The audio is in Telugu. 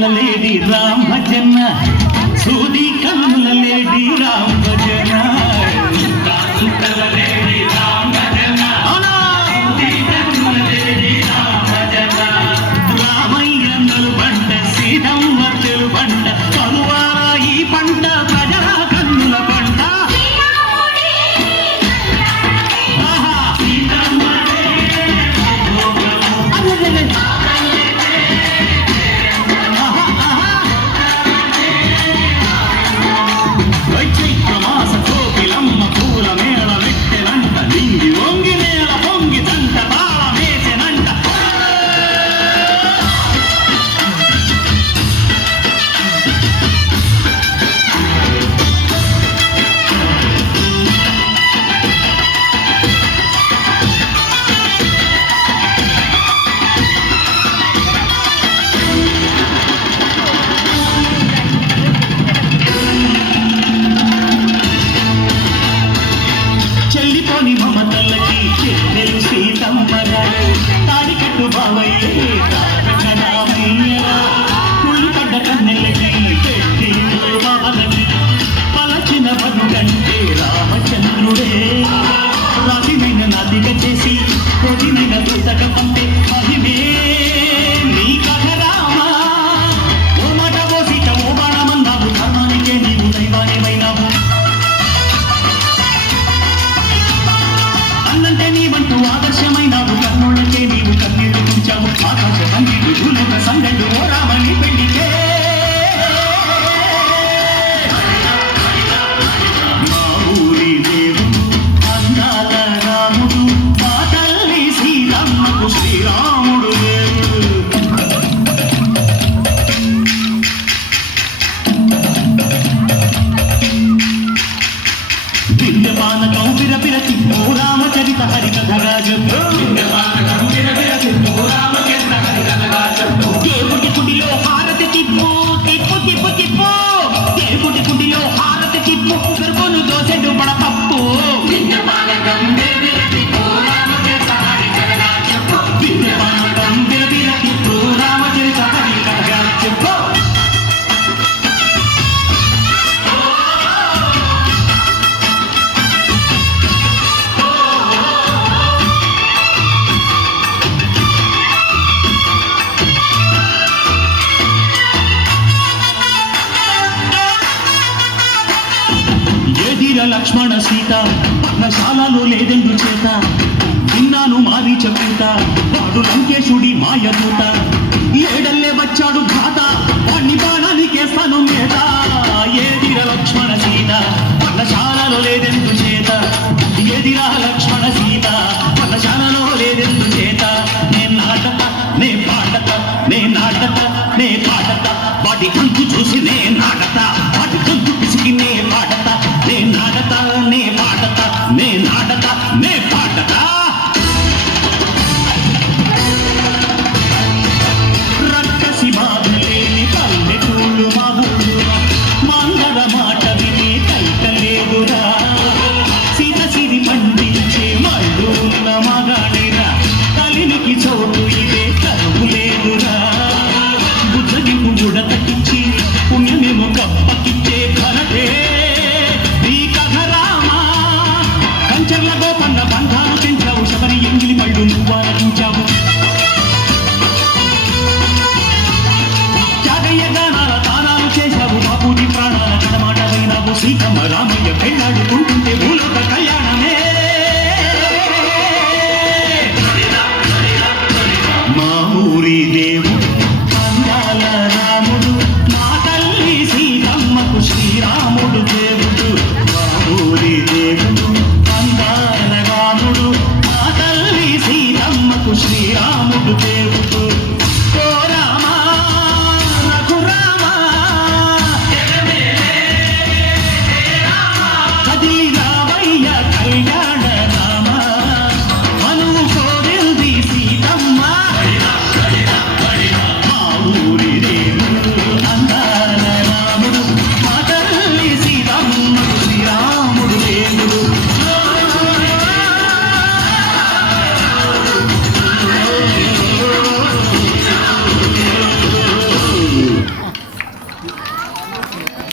కళ్ళ లేడి రామ భజన సూది కళ్ళ లేడి రామ భజన రామయ్య నలుబంట సీతమ్మ తెలుబంట కనువార ఈ పంట ప్రజల కన్నుల పంట చెల్లిపోని మమతల్లకి చెల్లెలు సీతమ్మరా తాడికట్టు బావయ్యే తారకరామయ్యరా కుళ్ళిపడ్డ కన్నెల్లకి పెట్టి బావలకి పలచిన బతుకంటే రామచంద్రుడే రాతినైన నదిక చేసి కొదినైన దూతక పంపే మహిమే నీ కథ రామా ఓ మాట ఓ సీత ఓ బాణమన్నావు ధర్మానికే నీవు దైవానివైనావు అన్నంటే నీవంటూ ఆదర్శమైనావు కర్ణుళ్ళకే నీవు కన్నీళ్లు తుంచావు ఆకాశ కన్నీళ్లు భూలోక సంగళ్ళు ఓ రామని పెళ్లికే మా ఊరి దేవుడు అందాల రాముడు మా తల్లి సీతమ్మకు శ్రీరాముడు దేవుడు విద్యపానకం విరపిరతి ఓ రామచరిత హరికథగా చెప్పు దేవుడి గుడిలో హారతి తిప్పు తిప్పు తిప్పు తిప్పు దేవుడి గుడిలో హారతి తిప్పు గర్భను దోసెడు పడపప్పు విద్యపానకం విరపిరతి ఓ రామచరిత హరికథగా చెప్పు లక్ష్మణ సీత పర్ణశాలలో లేదెందు చేత విన్నాను మారీచ పూత వాడు లంకేశుడి మాయదూత ఏడల్లే వచ్చాడు భ్రాత వాణ్ణి బాణానికేస్తాను మేత ఏదిర లక్ష్మణ సీత పర్ణశాలలో లేదెందు చేత ఏదిరా లక్ష్మణ సీత పర్ణశాలలో లేదెందు చేత నే నాటత నే పాటత నే నాటత నే పాటత వాటి కంకు చూసి నే నాటత వాటి కంకు పిసికి నే పాటత నే నాటత నే పాటత నే నాటత నే పాటత రక్కసి బాధలేని పల్లెటూళ్ళు మా ఊళ్ళురా మంగళ మాట విని కైకలేదురా సీత సిరి పండించే మళ్ళు ఉన్న మగాడిరా కలినికి చోటు ఇదే కరువు లేదురా బుద్ధకి పువ్వుడ తట్టించి పుణ్యమేమో కప్పకిచ్చే ఘనతే ఈ కథ రామా కంచర్ల గోపన్న బంధాలు పెంచావు శబరి ఎంగిలి మళ్ళు నువ్వు ఆరగించావు జాగయ్య గానాల తానాలు చేశావు బాబుడి ప్రాణాల కడమాట అయినావు సీతమ్మ రామయ్య పెళ్ళాడుకుంటూ